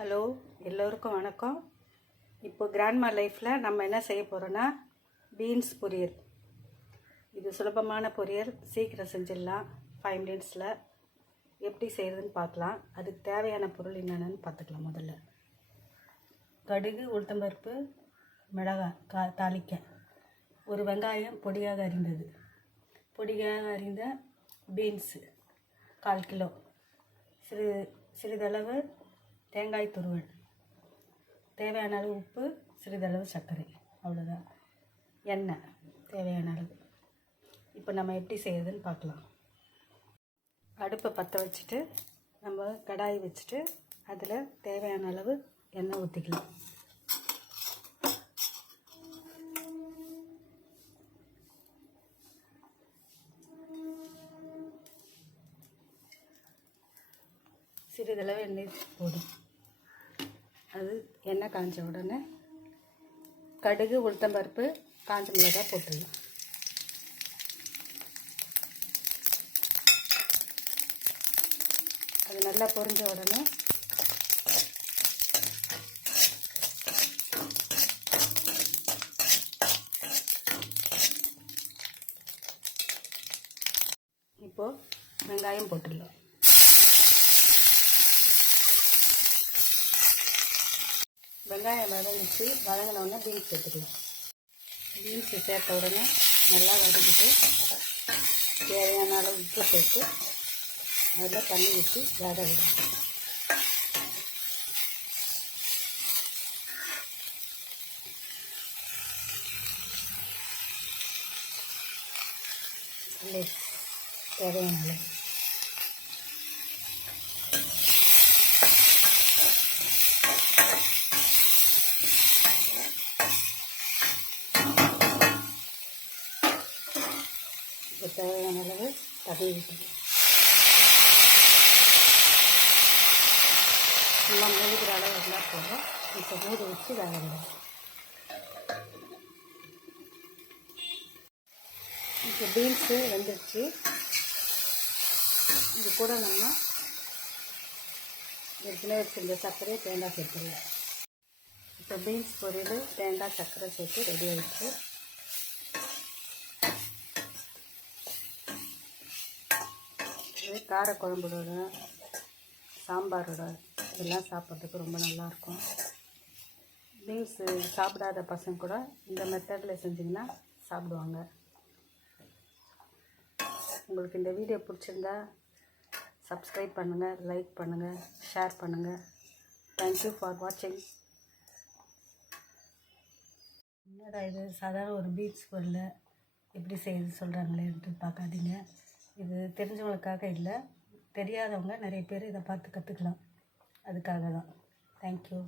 Hello, எல்லோருக்கும் வணக்கம். இப்போ கிராண்ட்மா லைஃப்பில் நம்ம என்ன செய்ய போகிறோன்னா பீன்ஸ் பொரியல். இது சுலபமான பொரியல், சீக்கிரம் செஞ்சிடலாம். 5 மினிட்ஸில் எப்படி செய்கிறதுன்னு பார்க்கலாம். அதுக்கு தேவையான பொருள் என்னென்னு பார்த்துக்கலாம். முதல்ல கடுகு, உளுத்தம்பருப்பு, மிளகாய் தாளிக்க, ஒரு வெங்காயம் பொடியாக அரிந்தது, பொடியாக அரிந்த பீன்ஸு 1/4 கிலோ, சிறிதளவு தேங்காய் துருவல், தேவையான அளவு உப்பு, சிறிதளவு சர்க்கரை, அவ்வளோதான். எண்ணெய் தேவையான அளவு. இப்போ நம்ம எப்படி செய்யறதுன்னு பார்க்கலாம். அடுப்பை பற்ற வச்சுட்டு நம்ம கடாய் வச்சுட்டு அதில் தேவையான அளவு எண்ணெய் ஊற்றிக்கலாம். சிறிதளவு எண்ணெய் போடும். அது எண்ணெய் காஞ்ச உடனே கடுகு, உளுத்தம்பருப்பு, காஞ்ச மிளகாய் போட்டுடலாம். அது நல்லா பொரிஞ்ச உடனே இப்போது வெங்காயம் போட்டுடலாம். வெங்காயம் வதங்கினோடனே பீன்ஸ் சேர்த்துக்கலாம். பீன்ஸு சேர்த்த உடனே நல்லா வதக்கிட்டு தேவையான அளவு உப்பு சேர்த்து அதில் தண்ணி ஊற்றி வேக விடும். தேவையான அளவு தேவையான அளவு தண்ணி ஊற்றணும். சும்மா மூழ்கிற அளவு எல்லாம் போதும். இப்போ மூடி வச்சு வேக விடும். இப்போ பீன்ஸு வெந்துருச்சு. இது கூட நம்ம ஏற்கனவே வச்சுருந்த சர்க்கரையை தேங்காய் சேர்த்துருவோம். இப்போ பீன்ஸ் பொரியல் தேங்காய் சர்க்கரை சேர்த்து ரெடி ஆகிடுச்சு. காரக்குழம்போட, சாம்பாரோட இதெல்லாம் சாப்பிட்றதுக்கு ரொம்ப நல்லாயிருக்கும். பீன்ஸு சாப்பிடாத பசங்க கூட இந்த மெத்தடில் செஞ்சிங்கன்னா சாப்பிடுவாங்க. உங்களுக்கு இந்த வீடியோ பிடிச்சிருந்தா சப்ஸ்கிரைப் பண்ணுங்கள், லைக் பண்ணுங்கள், ஷேர் பண்ணுங்கள். தேங்க்யூ ஃபார் வாட்சிங். என்னடா இது சாதாரண ஒரு பீன்ஸ் பொரியல் எப்படி செய்யுது சொல்கிறாங்களேன்ட்டு பார்க்காதீங்க. இது தெரிஞ்சவங்களுக்காக இல்லை, தெரியாதவங்க நிறைய பேர் இதை பார்த்து கற்றுக்கலாம். அதுக்காக தான். தேங்க்யூ.